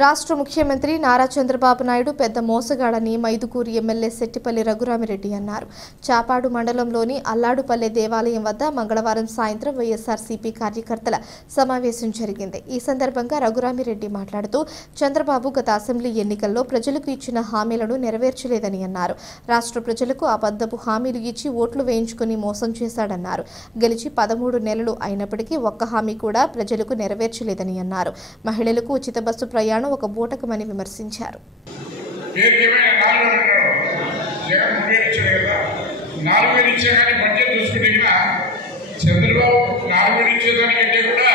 రాష్ట్ర ముఖ్యమంత్రి నారా చంద్రబాబు నాయుడు పెద్ద మోసగాడని మైదుకూరు ఎమ్మెల్యే శెట్టిపల్లి రఘురామిరెడ్డి అన్నారు. చాపాడు మండలంలోని అల్లాడుపల్లె దేవాలయం వద్ద మంగళవారం సాయంత్రం వైఎస్ఆర్సీపీ కార్యకర్తల సమావేశం జరిగింది. ఈ సందర్భంగా రఘురామిరెడ్డి మాట్లాడుతూ చంద్రబాబు గత అసెంబ్లీ ఎన్నికల్లో ప్రజలకు ఇచ్చిన హామీలను నెరవేర్చలేదని అన్నారు. రాష్ట్ర ప్రజలకు అబద్ధపు హామీలు ఇచ్చి ఓట్లు వేయించుకుని మోసం చేశాడన్నారు. గెలిచి 13 నెలలు అయినప్పటికీ ఒక్క హామీ కూడా ప్రజలకు నెరవేర్చలేదని అన్నారు. మహిళలకు ఉచిత బస్సు ప్రయాణం ఒక బూటకమని విమర్శించారు. చంద్రబాబు 4,000 ఇచ్చేదానికంటే కూడా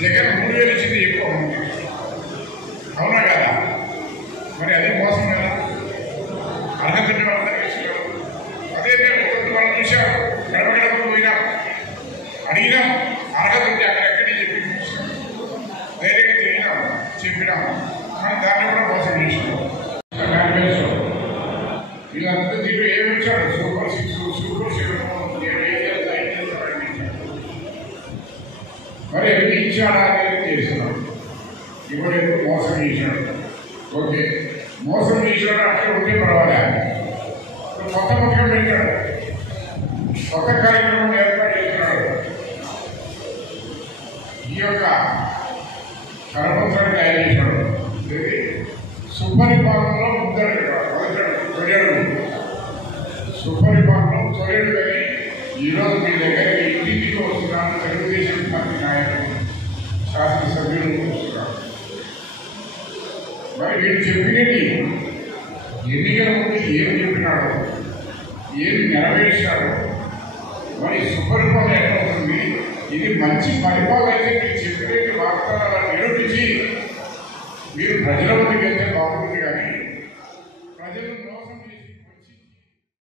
జగన్ 3,000 ఇచ్చింది ఎక్కువ ఉంది. అవునా కదా? మరి అదే మోసం కదా. అర్హత అదే మేము వాళ్ళు చూసాం, గడప గడప పోయినాం, అడిగినాం, అర్హత ఉంటే అక్కడెక్కడి చెప్పి ధైర్యంగా తిరిగినాం, చెప్పినాం. కానీ దాంట్లో కూడా మోసం చేసినాం. వీళ్ళంతా దీంట్లో ఏమి ఇచ్చాడు? సూపర్ 6, సూపర్ 7 మరి ఎన్ని ఇచ్చాడా అనేది చేస్తున్నాం. ఇప్పుడు మోసం చేశాడు. ఓకే, మోసం చేశాడు అక్కడ ఉంటే పర్వాలేదు. కొత్త పథకం పెట్టాడు, కొత్త కార్యక్రమం ఏర్పాటు చేస్తున్నాడు. ఈ యొక్క కరపత్రాన్ని తయారు చేశాడు. సుపరిపాలనలో తొలడు సుపరిపాలనలో తొలడు కానీ ఈరోజు మీ దగ్గరికి ఇంటికి వస్తున్నాను. తెలుగుదేశం పార్టీ నాయకులు, శాసనసభ్యులు వస్తున్నారు. మరి వీళ్ళు చెప్పినది ఎన్నికల ముందు ఏం చెప్పినాడు, ఏం నెరవేర్చాడు, మరి సుపరిపాలన ఎట్లా ఉంటుంది? ఇది మంచి పరిపాలన అయితే మీరు చెప్పినట్టు వాగ్దానాలను నిరూపించి మీరు ప్రజల వద్దకు వెళ్తే బాగుంటుంది. కానీ ప్రజలు మోసం